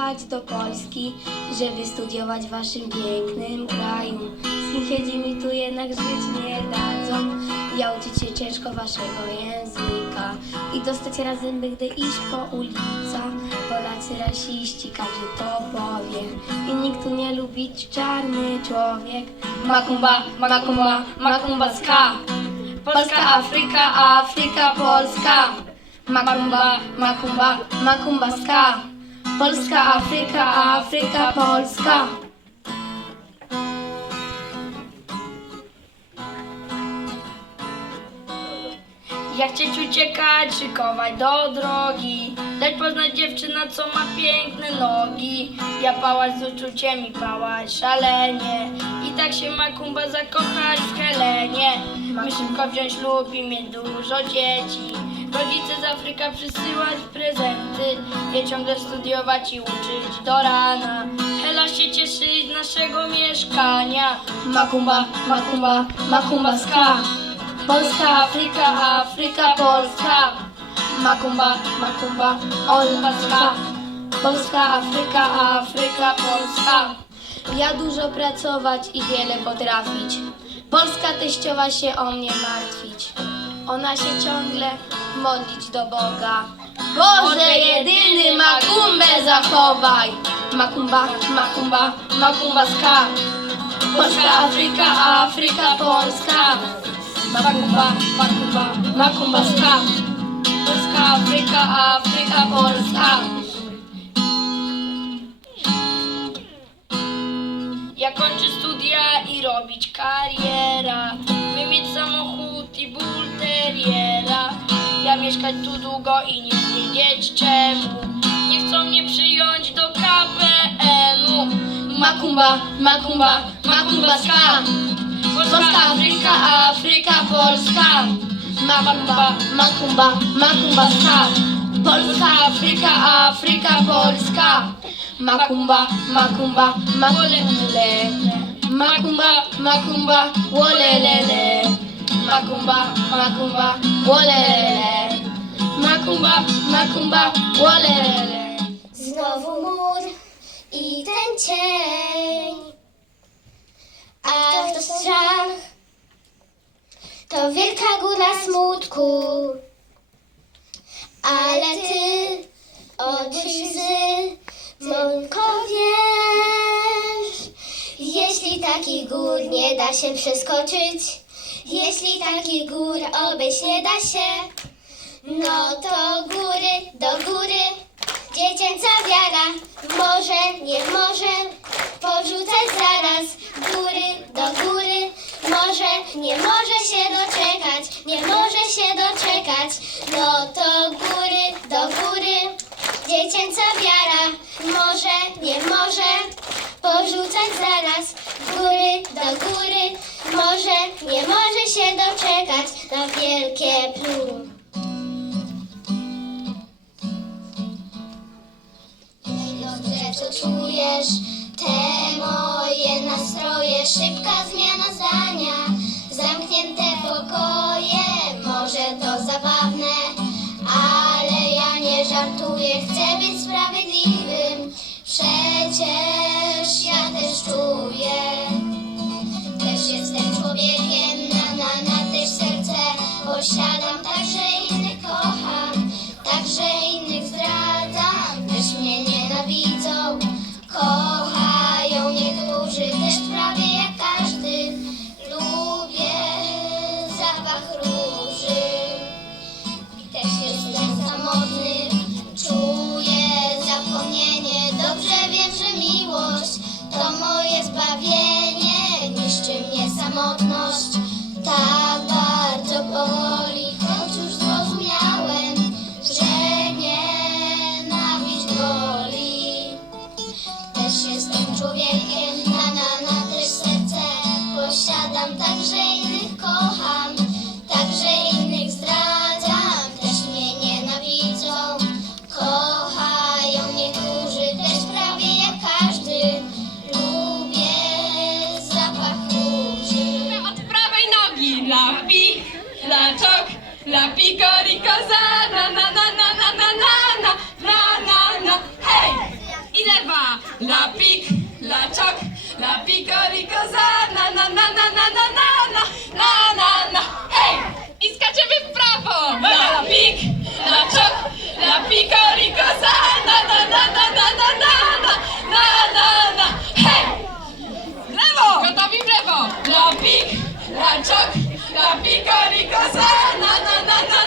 pojechać do Polski, żeby studiować w waszym pięknym kraju. Skinheadzi mi tu jednak żyć nie dadzą. Ja uczyć się ciężko waszego języka i dostać razem, by gdy iść po ulicach. Polacy rasiści, każdy to powie i nikt tu nie lubić czarny człowiek. Makumba, makumba, makumba ska. Polska, Afryka, Afryka, Polska. Makumba, makumba, makumba ska. Polska, Afryka, Afryka, Polska. Ja chcieć uciekać, szykować do drogi Dać poznać dziewczyna, co ma piękne nogi. Ja pałać z uczuciem i pałać szalenie. I tak się Makumba zakochać w Helenie. My szybko wziąć ślub i mieć dużo dzieci Rodzice z Afryka przysyłać prezenty Je ciągle studiować i uczyć do rana Hela się cieszyć z naszego mieszkania Makumba, Makumba, Makumba ska Polska, Afryka, Afryka, Polska. Makumba, Makumba, Olbaska. Polska, Afryka, Afryka, Polska. Ja dużo pracować i wiele potrafić. Polska teściowa się o mnie martwić. Ona się ciągle modlić do Boga. Boże jedyny Makumbę zachowaj. Makumba, Makumba, Makumba ska. Polska, Afryka, Afryka, Polska. Makumba, Makumba, Makumba ska. Polska, Afryka, Afryka, Polska. Ja kończę studia i robić kariera Mieszkać tu długo i nie wiedzieć czemu. Nie chcą mnie przyjąć do KPN-u Makumba, Makumba, Makumba ska Polska, Afryka, Afryka, Polska. Makumba, Makumba, Makumba ska Polska, Afryka, Afryka, Polska. Makumba, Makumba, Makulele Makumba, Makumba, wolelele. Makumba, Makumba, wolelele Makumba, Makumba, wolelele Znowu mur i ten cień. Ach, to strach. To wielka góra smutku. Ale ty oczy łzy tylko wiesz. Jeśli takich gór nie da się przeskoczyć, jeśli takich gór obejść nie da się, no to góry do góry. Dziecięca wiara może, nie może porzucać zaraz. Góry do góry może, nie może się doczekać, nie może się doczekać. No to góry do góry. Dziecięca wiara może, nie może porzucać zaraz. Góry do góry może, nie może się doczekać na wielkie plum. Richard. Ikari kazana, na na na na na na na na na na Hej! I lewa! La pik, la czok, la pikari kazana, na na na na na na na na na na Hej! I skaczemy w prawo! La pik, la czok, la pikari kazana, na na na na na na na na na na Hej! W lewo! Gotowi w lewo! La pik, la czok, la na na na na